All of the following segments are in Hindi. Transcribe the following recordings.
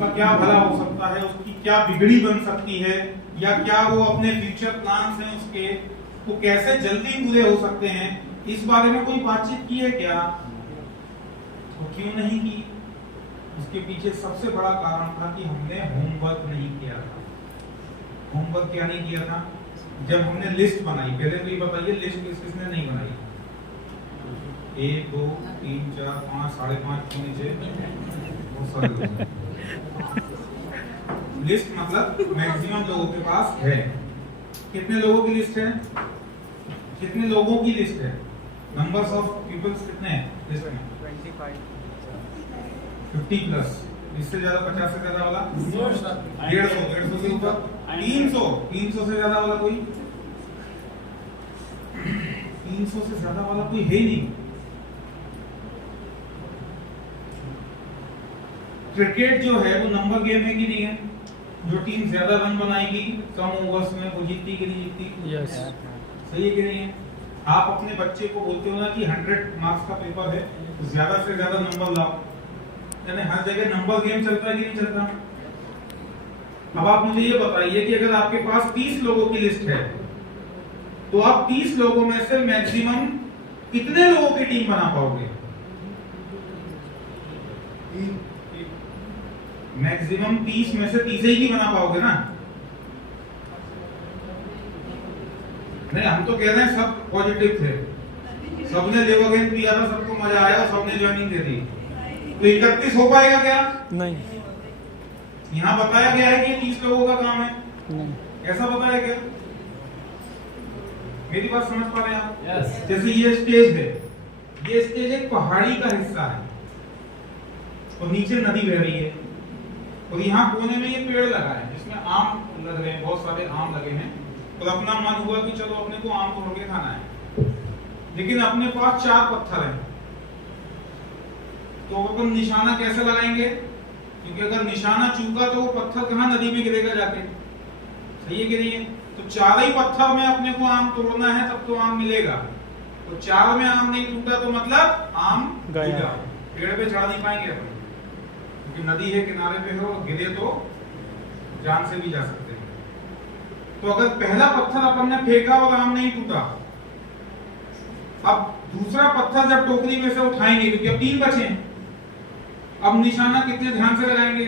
उसका क्या भला हो सकता है, उसकी क्या बिगड़ी बन सकती है, या क्या वो अपने फ्यूचर प्लान्स हैं उसके वो कैसे जल्दी पूरे हो सकते हैं, इस बारे में कोई बातचीत की है क्या? तो क्यों नहीं की? उसके पीछे सबसे बड़ा कारण था कि हमने होमवर्क नहीं किया था। होमवर्क क्या नहीं किया था? जब हमने लिस्ट बनाई, पहले तो ये बताइए लिस्ट किसने नहीं बनाई? 1 2 3 4 5 5.5 6 बहुत सारे लोग। लिस्ट मतलब मैक्सिमम लोगों के पास है। कितने लोगों की लिस्ट है? कितने लोगों की लिस्ट है? नंबर्स ऑफ पीपल्स कितने हैं लिस्ट में? 50 प्लस। इससे ज्यादा 50 से ज्यादा वाला 150 से ऊपर 300 से ज्यादा वाला कोई? 300 से ज्यादा वाला कोई है ही नहीं। क्रिकेट जो है वो नंबर गेम है कि नहीं है? जो टीम ज्यादा रन बनाएगी कम ओवर्स में वो जीतती कि नहीं जीतती? यस। सही है कि नहीं है? आप अपने बच्चे को बोलते हो ना कि 100 मार्क्स का पेपर है तो ज्यादा से ज्यादा नंबर लाओ, यानी हर जगह नंबर गेम चलता है कि नहीं चलता? अब आप मुझे ये बताइए कि अगर आपके पास 30 लोगों की लिस्ट है तो आप 30 लोगों में से मैक्सिमम कितने लोगों की टीम बना पाओगे? मैक्सिमम 30 में से 30 ही बना पाओगे ना? नहीं, हम तो कह रहे हैं सब पॉजिटिव थे, सबने लेवल किया था, सबको मजा आया, सबने ज्वाइनिंग दे दी, तो 31 हो पाएगा क्या? नहीं। यहाँ बताया गया है कि 30 लोगों का काम है, नहीं। ऐसा बताया गया? मेरी बात समझ पा रहे हैं आप? yes. जैसे ये स्टेज है, ये स्टेज एक पहाड़ी का हिस्सा है और नीचे नदी बह रही है और यहाँ कोने में ये पेड़ लगा है जिसमें आम लग रहे हैं, बहुत सारे आम लगे हैं, और अपना मन हुआ कि चलो अपने को आम तोड़ के खाना है, लेकिन अपने पास 4 पत्थर हैं, तो अपन निशाना कैसे लगाएंगे? क्योंकि अगर निशाना चूका तो वो पत्थर कहाँ नदी में गिरेगा जाके, सही है कि नहीं है? तो 4 ही पत्थर में अपने को आम तोड़ना है तब तो आम मिलेगा, तो 4 में आम नहीं टूटा तो मतलब आम गया, पेड़ पे चढ़ नहीं पाएंगे अपन, क्योंकि नदी है किनारे पे हो, गिरे तो जान से भी जा सकते हैं। तो अगर पहला पत्थर अपन ने फेंका और आम नहीं टूटा, अब दूसरा पत्थर जब टोकरी में से उठाएंगे, क्योंकि अब 3 बचे हैं, अब निशाना कितने ध्यान से लगाएंगे?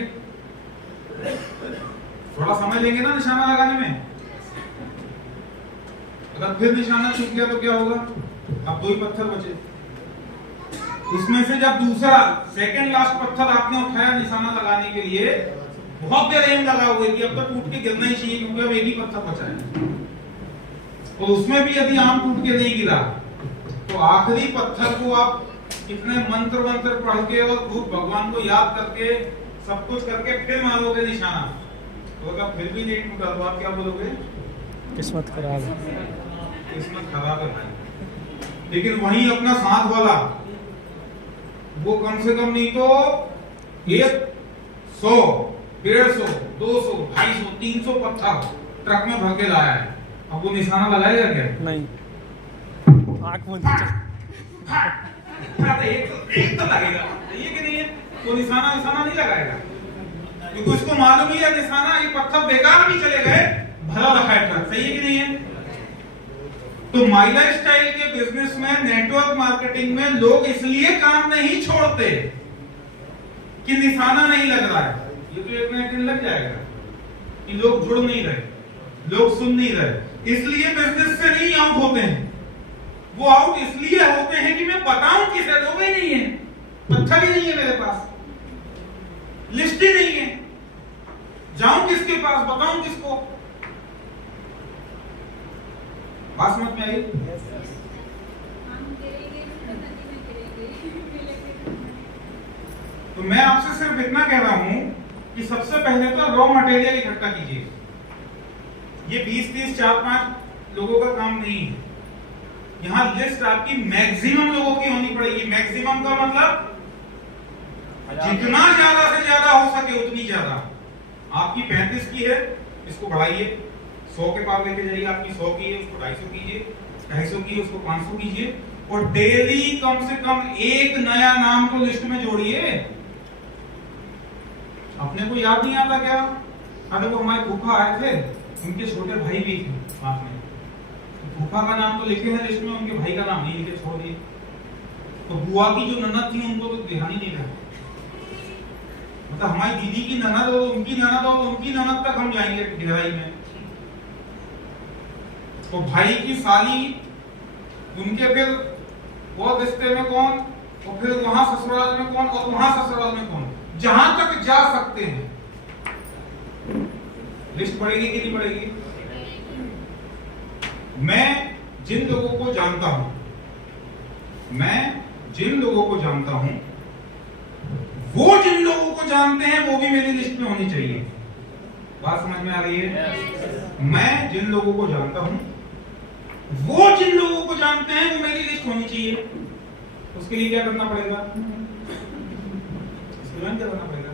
थोड़ा समय लेंगे ना निशाना लगाने में। अगर फिर निशाना चूक गया तो क्या होगा? अब 2 ही पत्थर बचे, उसमें से जब दूसरा सेकंड लास्ट पत्थर आपने उठाया निशाना लगाने के लिए, बहुत देर एम लगा हुआ है कि अब तो टूट के गिरना ही चाहिए क्योंकि अब एक ही पत्थर बचा है, और उसमें भी यदि आम टूट के नहीं गिरा तो आखिरी पत्थर को आप कितने मंत्र पढ़ के और खूब भगवान को याद करके सब कुछ करके फिर मारोगे निशाना, तो अगर फिर भी नहीं टूटा तो आप क्या बोलोगे? किस्मत खराब है। किस्मत खराब है भाई। लेकिन वही अपना साथ वाला वो कम से कम नहीं तो 100 150 200 250 300 पत्थर ट्रक में भर के लाया है, अब वो निशाना लगाएगा क्या? नहीं। आंख मूंद के एक तो लगेगा, ये कि नहीं है? तो निशाना नहीं लगाएगा, क्योंकि उसको मालूम ही है निशाना ये पत्थर बेकार भी चले गए, भरा रखा है ट्रक, सही है कि नहीं है? तो माई लाइफ स्टाइल के बिजनेस में, नेटवर्क मार्केटिंग में लोग इसलिए काम नहीं छोड़ते कि निशाना नहीं लग रहा है, ये तो एक ना एक दिन लग जाएगा, कि लोग जुड़ नहीं रहे, लोग सुन नहीं रहे, इसलिए बिजनेस से नहीं आउट होते हैं। वो आउट इसलिए होते हैं कि मैं बताऊं किसे, लोग ही नहीं है, पत्थर ही नहीं है मेरे पास, लिस्ट ही नहीं है, जाऊं किसके पास, बताऊं किसको? बात समझ में आई? तो मैं आपसे सिर्फ इतना कह रहा हूं कि सबसे पहले तो रॉ मटेरियल इकट्ठा कीजिए। ये 20-30 4-5 लोगों का काम नहीं है, यहाँ लिस्ट आपकी मैक्सिमम लोगों की होनी पड़ेगी। मैक्सिमम का मतलब जितना ज्यादा से ज्यादा हो सके उतनी ज्यादा। आपकी 35 की है, इसको बढ़ाइए, 100 के पार लेके जाइए, आपकी 100 की है उसको 250 कीजिए, 250 की है उसको 500 कीजिए, और डेली कम से कम एक नया नाम को लिस्ट में जोड़िए। अपने को याद नहीं आता क्या? अरे वो हमारे फूफा आए थे, उनके छोटे भाई भी थे साथ में। फूफा का नाम तो लिखे हैं लिस्ट में, उनके भाई का नाम नहीं लिखे, छोड़ दिए। तो बुआ की जो ननद थी उनको तो ध्यान ही नहीं था। मतलब हमारी दीदी की ननद और उनकी ननद और उनकी ननद तक हम जाएंगे गहराई में। तो भाई की साली, उनके फिर वो रिश्ते में कौन, और फिर वहां ससुराल में कौन, और वहां ससुराल में कौन, जहां तक जा सकते हैं। लिस्ट पड़ेगी कि नहीं पड़ेगी? मैं जिन लोगों को जानता हूं, मैं जिन लोगों को जानता हूं, वो जिन लोगों को जानते हैं वो भी मेरी लिस्ट में होनी चाहिए। बात समझ में आ रही है? मैं जिन लोगों को जानता हूं, वो जिन लोगों को जानते हैं वो मेरी लिस्ट होनी चाहिए। उसके लिए क्या करना पड़ेगा? क्या करना पड़ेगा?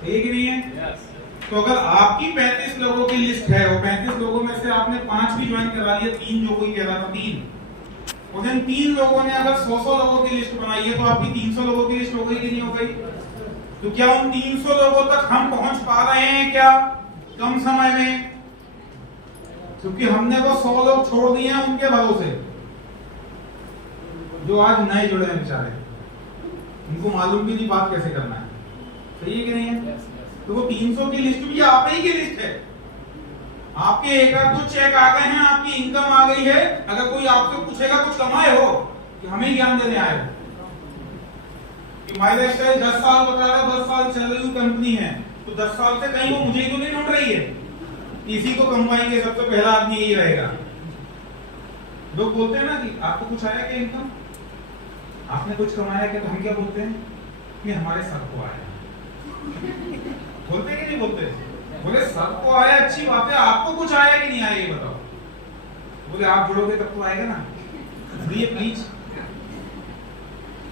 सही कि नहीं है? तो अगर आपकी 35 लोगों की लिस्ट है और 35 लोगों में से आपने 5 भी ज्वाइन करा लिया, 3 जो कोई कह रहा था 3, और इन 3 लोगों ने अगर 100 लोगों की लिस्ट बनाई है तो आपकी 300 लोगों की लिस्ट हो गई कि नहीं हो गई? तो क्या उन 300 लोगों तक हम पहुंच पा रहे हैं क्या कम समय में? क्योंकि हमने वो 100 लोग छोड़ दिए हैं उनके भरोसे, जो आज नए जुड़े हैं बेचारे, उनको मालूम भी नहीं बात कैसे करना है। सही है कि नहीं है? तो वो 300 की लिस्ट भी आप ही की लिस्ट है। आपके एक आध दो चेक आ गए हैं, आपकी इनकम आ गई है। अगर कोई आपसे पूछेगा कुछ कमाए हो कि हमें ज्ञान देने आए हो कि माई लाइफस्टाइल 10 साल बता रहा, 10 साल चल रही हुई कंपनी है, तो 10 साल से कहीं वो मुझे ही तो नहीं ढूंढ रही है, इसी को कमवाएंगे, सबसे पहला आदमी यही रहेगा। लोग बोलते हैं ना कि आपको कुछ आया क्या इनकम, आपने कुछ कमाया क्या? तो हम क्या बोलते हैं कि हमारे सबको आया। बोलते कि नहीं बोलते? बोले सबको आया, अच्छी बात है, आपको कुछ आया कि नहीं आया ये बताओ। बोले आप जुड़ोगे तब तो आएगा ना, ये प्लीज।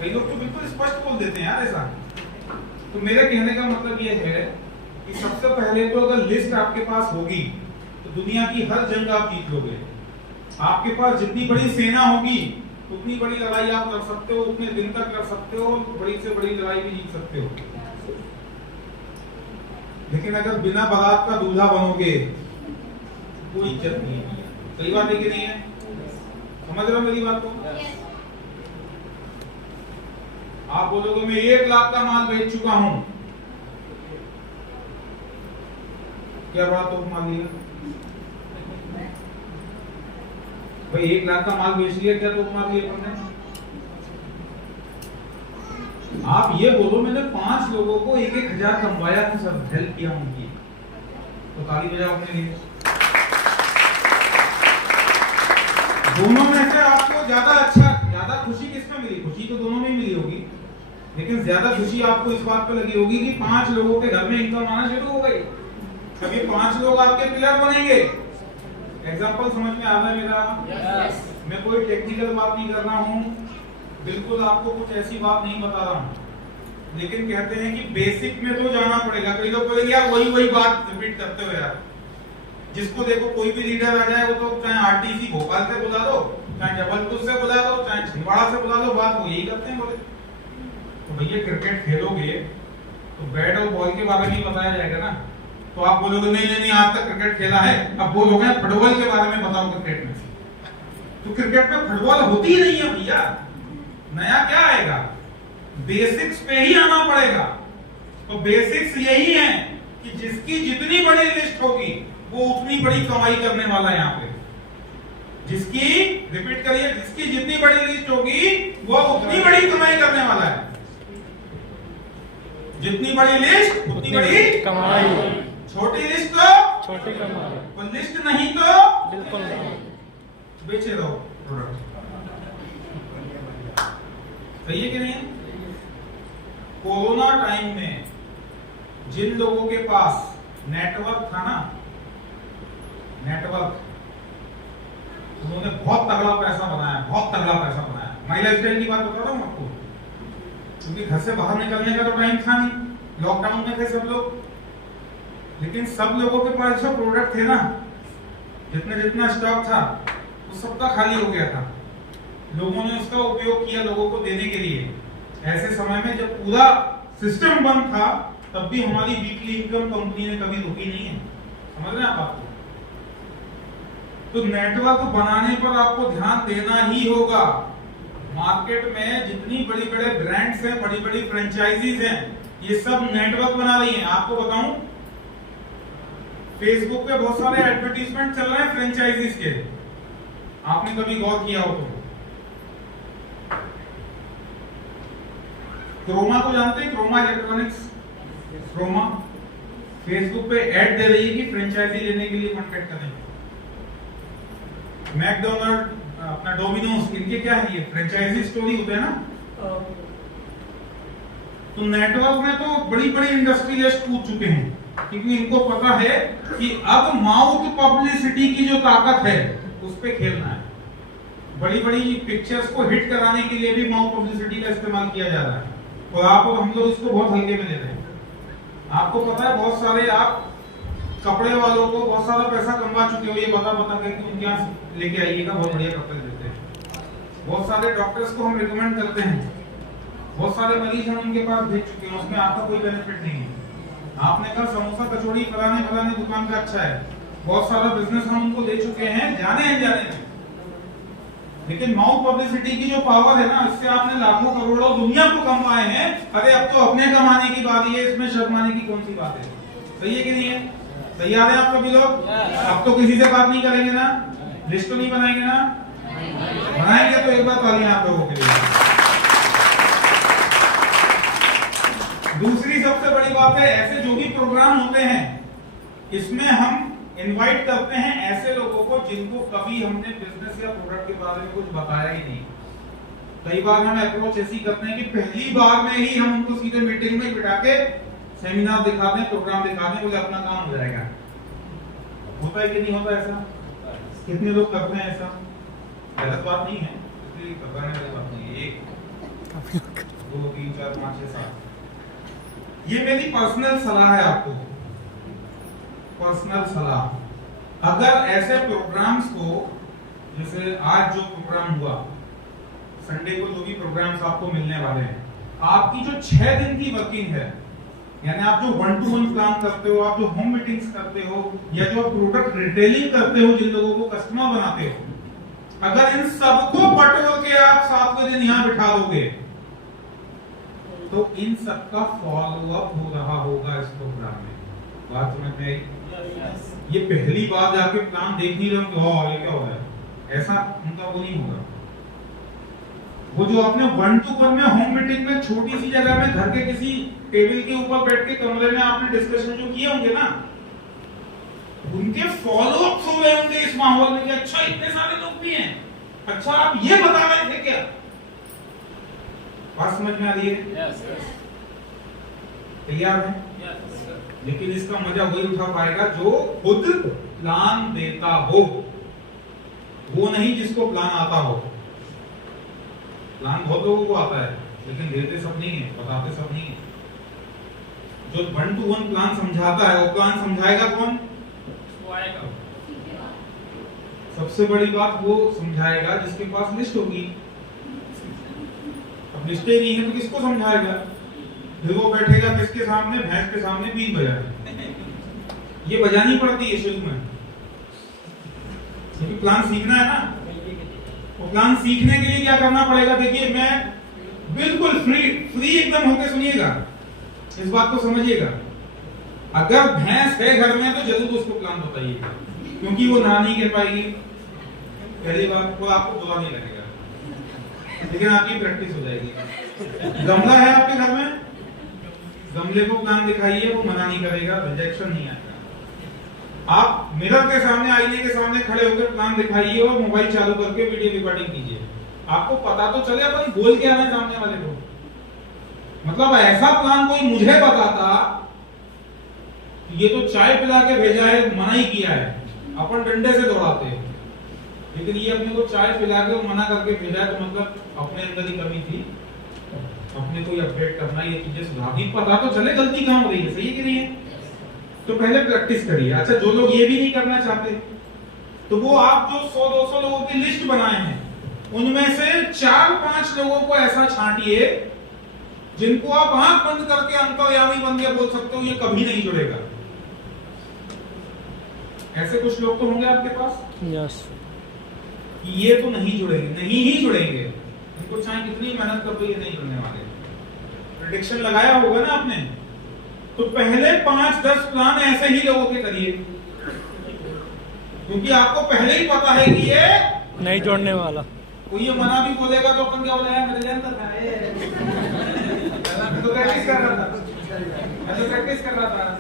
कई लोग तो बिल्कुल स्पष्ट बोल देते हैं यार ऐसा। तो मेरे कहने का मतलब ये है कि सबसे पहले तो अगर लिस्ट आपके पास होगी तो दुनिया की हर जंग आप जीत लोगे। आपके पास जितनी बड़ी सेना होगी उतनी बड़ी लड़ाई आप कर सकते हो, उतने दिन तक कर सकते हो, बड़ी से बड़ी लड़ाई भी जीत सकते हो। लेकिन अगर बिना बारात का दूल्हा बनोगे कोई इज्जत नहीं है। सही बात है कि नहीं है? समझ रहे हो मेरी बात को? आप बोलोगे मैं 1 लाख का माल बेच चुका हूं, क्या बड़ा तो माल लिया भाई? 1 लाख का माल बेच लिया, क्या तो माल लिया तुमने? आप ये बोलो मैंने 5 लोगों को 1-1 हजार कमवाया हूं, सब हेल्प किया उनकी, तो ताली बजाओ अपने लिए। दोनों में से आपको ज्यादा खुशी किसमें मिली? खुशी तो दोनों में ही मिली होगी, लेकिन ज्यादा खुशी आपको इस बात पे लगी होगी कि 5 लोगों के घर में इनकम आना शुरू हो गई। अब ये 5 लोग आपके पिलर बनेंगे। एग्जाम्पल समझ में आ रहा है मेरा? मैं कोई टेक्निकल बात नहीं कर रहा हूँ, बिल्कुल आपको कुछ ऐसी बात नहीं बता रहा हूँ, लेकिन कहते हैं कि बेसिक में तो जाना पड़ेगा। कई लोग बोलेंगे यार वही बात रिपीट करते हो यार। जिसको देखो कोई भी लीडर आ जाए, वो तो चाहे आरटीसी भोपाल से बुला दो, चाहे जबलपुर से बुला दो, चाहे छिंदवाड़ा से बुला दो, बात वो यही करते हैं। बोले तो भैया क्रिकेट खेलोगे तो बैट और बॉल के बारे में बताया जाएगा ना। तो आप बोलोगे नहीं आज तक क्रिकेट खेला है, अब बोलोगे फुटबॉल के बारे में बताओ क्रिकेट में। तो क्रिकेट में फुटबॉल होती ही नहीं है भैया, नया क्या आएगा? बेसिक्स पे ही आना पड़ेगा। तो बेसिक्स यही है कि जिसकी जितनी बड़ी लिस्ट होगी वो उतनी बड़ी कमाई करने वाला है यहाँ पे। जिसकी, रिपीट करिए, जिसकी जितनी बड़ी लिस्ट होगी वो उतनी बड़ी कमाई करने वाला है। जितनी बड़ी लिस्ट उतनी बड़ी कमाई, छोटी लिस्ट तो छोटी कमाई, और लिस्ट नहीं तो बिल्कुल नहीं। बेचे रहो प्रोडक्ट। सही है कि नहीं है? कोरोना टाइम में जिन लोगों के पास नेटवर्क था ना, नेटवर्क, उन्होंने बहुत तगड़ा पैसा बनाया, बहुत तगड़ा पैसा बनाया। माई लाइफस्टाइल की बात बता रहा हूं आपको, क्योंकि घर से बाहर निकलने का तो टाइम था नहीं, लॉकडाउन में थे सब लोग। लेकिन सब लोगों के पास जो प्रोडक्ट थे ना, जितना स्टॉक था वो सबका खाली हो गया था। लोगों ने उसका उपयोग किया लोगों को देने के लिए। ऐसे समय में जब पूरा सिस्टम बंद था तब भी हमारी वीकली इनकम कंपनी ने कभी रुकी नहीं है। समझ रहे हैं आप बात को? तो नेटवर्क बनाने पर आपको ध्यान देना ही होगा। मार्केट में जितनी बड़ी बड़े ब्रांड्स हैं, बड़ी बड़ी फ्रेंचाइजीज हैं, ये सब नेटवर्क बना रही हैं। आपको बताऊं, फेसबुक पे बहुत सारे एडवर्टीजमेंट चल रहे हैं फ्रेंचाइजीज के। आपने कभी गौर किया हो तो? क्रोमा को जानते हैं? क्रोमा इलेक्ट्रॉनिक्स, क्रोमा फेसबुक पे ऐड दे रही है कि फ्रेंचाइजी लेने के लिए कांटेक्ट करें। मैकडोनल्ड, अपना डोमिनोज, इनके क्या है, ये फ्रेंचाइजी स्टोरी होते हैं ना। तो नेटवर्क में तो बड़ी बड़ी इंडस्ट्रियलिस्ट कूद चुके हैं, क्योंकि इनको पता है कि अब माउथ पब्लिसिटी की जो ताकत है उस पे खेलना है। बड़ी बड़ी पिक्चर्स को हिट कराने के लिए भी माउथ पब्लिसिटी का इस्तेमाल किया जा रहा है, और हम लोग इसको बहुत हल्के में ले रहे हैं। आपको पता है, बहुत सारे आप कपड़े वालों को बहुत सारा पैसा कमा चुके हो, ये बता के कि उनके यहाँ लेके आइएगा, बहुत बढ़िया कपड़े देते हैं। बहुत सारे डॉक्टर्स को हम रिकमेंड करते हैं, बहुत सारे मरीज हम उनके पास भेज चुके हैं, उसमें आपका कोई बेनिफिट नहीं है। आपने कहा समोसा कचौड़ी फलाने दुकान का अच्छा है, बहुत सारा बिजनेस हम उनको दे चुके हैं, जाने हैं। लेकिन माउथ पब्लिसिटी की जो पावर है ना, इससे आपने लाखों करोड़ों दुनिया को कमाए हैं। अरे अब तो अपने कमाने की बात है, इसमें शर्माने की कौन सी बात है? सही है कि नहीं है? तैयार है आप सभी लोग? अब तो किसी से बात नहीं करेंगे ना, लिस्ट तो नहीं बनाएंगे ना? बनाएंगे तो एक बार तालियां आप लोगों के लिए। दूसरी सबसे बड़ी बात है, ऐसे जो भी प्रोग्राम होते हैं इसमें हम इनवाइट करते हैं ऐसे लोगों को जिनको कभी हमने बिजनेस या प्रोडक्ट के बारे में कुछ बताया ही नहीं। कई बार हम अप्रोच ऐसी करते हैं कि पहली बार में ही हम उनको सीधे मीटिंग में बिठा के सेमिनार दिखा दें, प्रोग्राम दिखा दें, बोले अपना काम हो जाएगा। होता है कि नहीं होता ऐसा? कितने लोग करते हैं ऐसा? गलत बात नहीं है, इसलिए घबराने वाली बात नहीं है। 1 2 3 4 5 6 7 ये मेरी पर्सनल सलाह है आपको, पर्सनल सलाह। अगर ऐसे प्रोग्राम्स को, जैसे आज जो प्रोग्राम हुआ, संडे को जो भी प्रोग्राम्स आपको मिलने वाले हैं, आपकी जो 6 दिन की वर्किंग है, यानी आप जो 1-to-1 प्लान करते हो, आप जो होम मीटिंग्स करते हो, या जो आप प्रोडक्ट रिटेलिंग करते हो, जिन लोगों को कस्टमर बनाते हो, अगर इन सबको बटोर के आप 7वें दिन यहाँ बिठा दोगे तो इन सबका फॉलोअप हो रहा होगा इस प्रोग्राम में। बात समझ में आई? ये पहली बार जाके प्लान देख नहीं रहे हो, ये क्या हो रहा है, ऐसा उनका वो नहीं होगा। वो जो आपने 1-to-1 में होम मीटिंग में छोटी सी जगह में घर के किसी टेबल के ऊपर बैठ के कमरे में आपने डिस्कशन जो किए होंगे ना, उनके फॉलोअप हो रहे होंगे इस माहौल में कि अच्छा इतने सारे लोग भी हैं, अच्छा आप ये बता रहे थे क्या? बात समझ में आ रही है? तैयार है? लेकिन इसका मजा वही उठा पाएगा जो खुद प्लान देता हो, वो नहीं जिसको प्लान आता हो। प्लान बहुत लोगों को आता है, लेकिन देते सब नहीं है, बताते सब नहीं है। जो 1-to-1 प्लान समझाता है, वो प्लान समझाएगा कौन? वो आएगा। सबसे बड़ी बात वो समझाएगा जिसके पास लिस्ट होगी। अब लिस्ट ही नहीं है तो किसको समझाएगा? फिर वो बैठेगा किसके सामने? भैंस के सामने बीन बजाने। ये बजानी पड़ती है शुरू में, क्योंकि प्लान सीखना है ना। वो प्लान सीखने के लिए क्या करना पड़ेगा? देखिए, मैं बिल्कुल फ्री एकदम होकर सुनिएगा, इस बात को समझिएगा। अगर भैंस है घर में तो जरूर उसको प्लान बताइएगा, क्योंकि वो ना नहीं कह पाएगी। पहली बात, वो आपको बुरा नहीं लगेगा, लेकिन आपकी प्रैक्टिस हो जाएगी। गमला है आपके घर में, गमले को प्लान दिखाइए, वो मना नहीं करेगा, रिजेक्शन नहीं आएगा। आप मिरर के सामने, आईने के सामने खड़े होकर प्लान दिखाइए और मोबाइल चालू करके वीडियो रिकॉर्डिंग कीजिए। आपको पता तो चले अपन बोल के आना सामने वाले को। मतलब ऐसा प्लान कोई मुझे बताता, ये तो चाय पिला के भेजा है, मना ही किया है, अपन डंडे से दौड़ाते हैं। लेकिन ये अपने को चाय पिला के मना करके भेजा है, तो मतलब अपने अंदर ही कमी थी। अपने को अपडेट करना, ये चीजें सुधारनी, पता तो चले गलती कहां हो रही है। सही है कि नहीं है? तो पहले प्रैक्टिस करिए। अच्छा, जो लोग ये भी नहीं करना चाहते, तो वो आप जो 100-200 लोगों की लिस्ट बनाए हैं, उनमें से 4-5 लोगों को ऐसा छांटिए जिनको आप आंख बंद करके अंतर्यामी बन के बोल सकते हो ये कभी नहीं जुड़ेगा। ऐसे कुछ लोग तो होंगे आपके पास यस कि ये तो नहीं जुड़ेंगे, नहीं ही जुड़ेंगे, इनको चाहे कितनी मेहनत कर दो ये नहीं जुड़ने वाले। प्रेडिक्शन लगाया होगा ना आपने, तो पहले 5-10 प्लान ऐसे ही लोगों के करिए, क्योंकि आपको पहले ही पता है कि ये नहीं जोड़ने वाला। कोई ये मना भी बोलेगा तो अपन क्या बोलेगा, मेरे जानता था मैं तो प्रैक्टिस कर रहा था।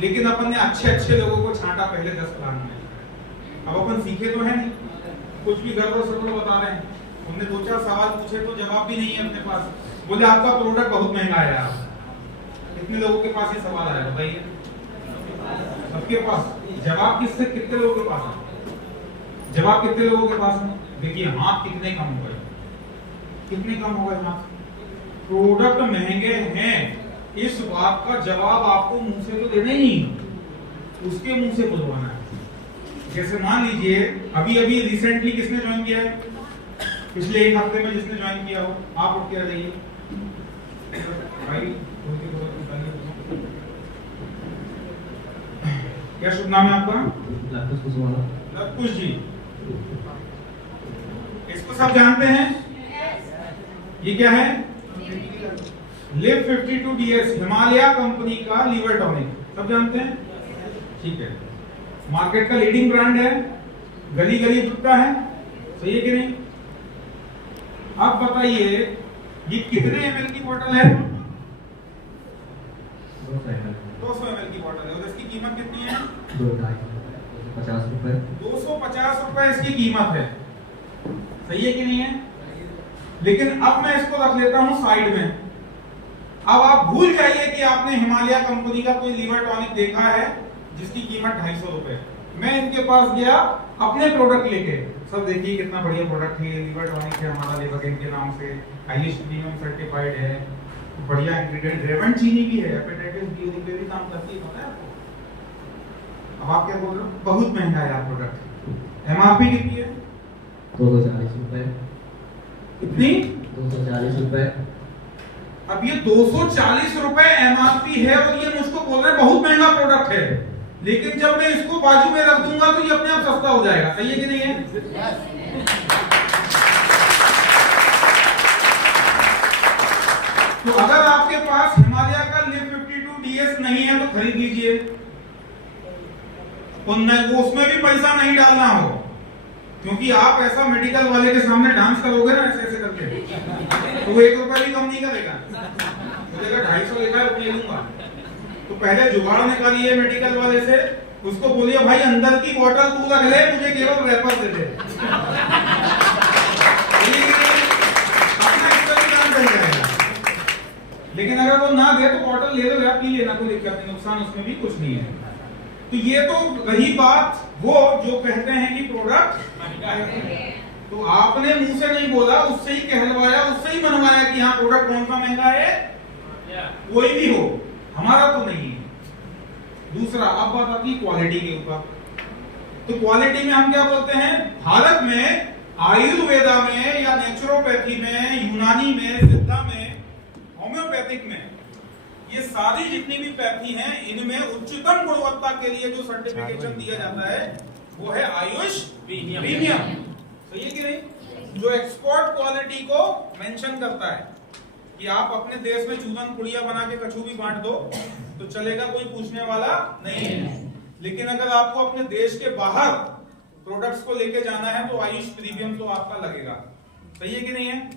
लेकिन अपन ने अच्छे लोगों को छांटा पहले 10 प्लान में। अब अपन सीखे तो है नहीं, कुछ भी गड़बड़ सड़बड़ बता रहे हैं। हमने 2-4 सवाल पूछे तो जवाब भी नहीं है अपने पास। बोले आपका प्रोडक्ट बहुत महंगा है। आप कितने लोगों के पास ये सवाल आया बताइए? सबके पास। जवाब किससे, कितने लोगों के पास है? जवाब कितने लोगों के पास है? देखिए हाथ कितने कम हो गए, कितने कम हो गए हाथ। प्रोडक्ट महंगे हैं इस बात का जवाब आपको मुंह से तो देना ही नहीं, उसके मुंह से बुलवाना है। जैसे मान लीजिए अभी रिसेंटली किसने ज्वाइन किया है, पिछले 1 हफ्ते में जिसने ज्वाइन किया हो, आप उठ के आ जाइए भाई। क्या शुभ नाम है आपका? लवकुश जी। इसको सब जानते हैं? ये क्या है? लिव 52 DS हिमालय कंपनी का लीवर टॉनिक, सब जानते हैं? ठीक है। मार्केट का लीडिंग ब्रांड है, गली गली बिकता है, सही है कि नहीं? अब बताइए ये कितने ml की बोतल है? 200 ml की बोतल है और इसकी कीमत कितनी है? 250 रुपए। 250 रुपए इसकी कीमत है, सही है कि नहीं है? लेकिन अब मैं इसको रख लेता हूं साइड में। अब आप भूल जाइए कि आपने हिमालय कंपनी का कोई लीवर टॉनिक देखा है जिसकी कीमत 250 रुपए। मैं इनके पास गया अपने प्रोडक्ट लेके, सब देखिए कितना बढ़िया प्रोडक्ट है, लीवर टॉनिक है हमारा लेवगेन के नाम से, आईएसआई प्रीमियम सर्टिफाइड है, बढ़िया इंग्रेडिएंट, रेवन चीनी भी है, हेपेटाइटिस बी पे भी काम करती है, पता है आपको? अब आप क्या बोल रहे हो? बहुत महंगा है आप प्रोडक्ट। एमआरपी कितनी है? 240 रुपए। कितनी? 240 रुपए। अब ये 240 रुपए एमआरपी है और ये मुझको बोल रहे हैं बहुत महंगा प्रोडक्ट है, लेकिन जब मैं इसको बाजू में रख दूंगा तो ये अपने आप सस्ता हो जाएगा, सही है कि नहीं है? तो अगर आपके पास हिमालय का लिव 52 DS नहीं है तो खरीद लीजिए, वो उसमें भी पैसा नहीं डालना हो, क्योंकि आप ऐसा मेडिकल वाले के सामने डांस करोगे ना ऐसे ऐसे करके तो वो 1 रुपया भी कम नहीं करेगा, बोलेगा 250 लिखा है ले लूंगा। तो पहले जुगाड़ निकालिए मेडिकल वाले से, उसको बोलिए भाई अंदर की बोतल तू रख ले, मुझे केवल रैपर दे दे। अपना इसका भी काम चल जाएगा। लेकिन अगर वो ना दे तो बोतल ले लो या पी लेना, कोई दिक्कत नहीं, नुकसान उसमें भी कुछ नहीं है। तो ये तो रही बात वो जो कहते हैं कि प्रोडक्ट, तो आपने मुंह से नहीं बोला, उससे ही कहलवाया, उससे ही मनवाया कि हाँ प्रोडक्ट कौन सा महंगा है, कोई भी हो, हमारा तो नहीं है। दूसरा अब बात आती है क्वालिटी के ऊपर। तो क्वालिटी में हम क्या बोलते हैं? भारत में आयुर्वेदा में या नेचुरोपैथी में, यूनानी में, सिद्धा में, होम्योपैथिक में, ये सारी जितनी भी पैथी हैं इनमें उच्चतम गुणवत्ता के लिए जो सर्टिफिकेशन दिया जाता है वो है आयुष प्रीमियम, सही है कि नहीं? जो एक्सपोर्ट क्वालिटी को मेंशन करता है कि आप अपने देश में चूरन पुड़िया बना के कछू भी बांट दो तो चलेगा, कोई पूछने वाला नहीं है। लेकिन अगर आपको अपने देश के बाहर प्रोडक्ट्स को लेके जाना है तो आयुष प्रीमियम तो आपका लगेगा, सही है कि नहीं है?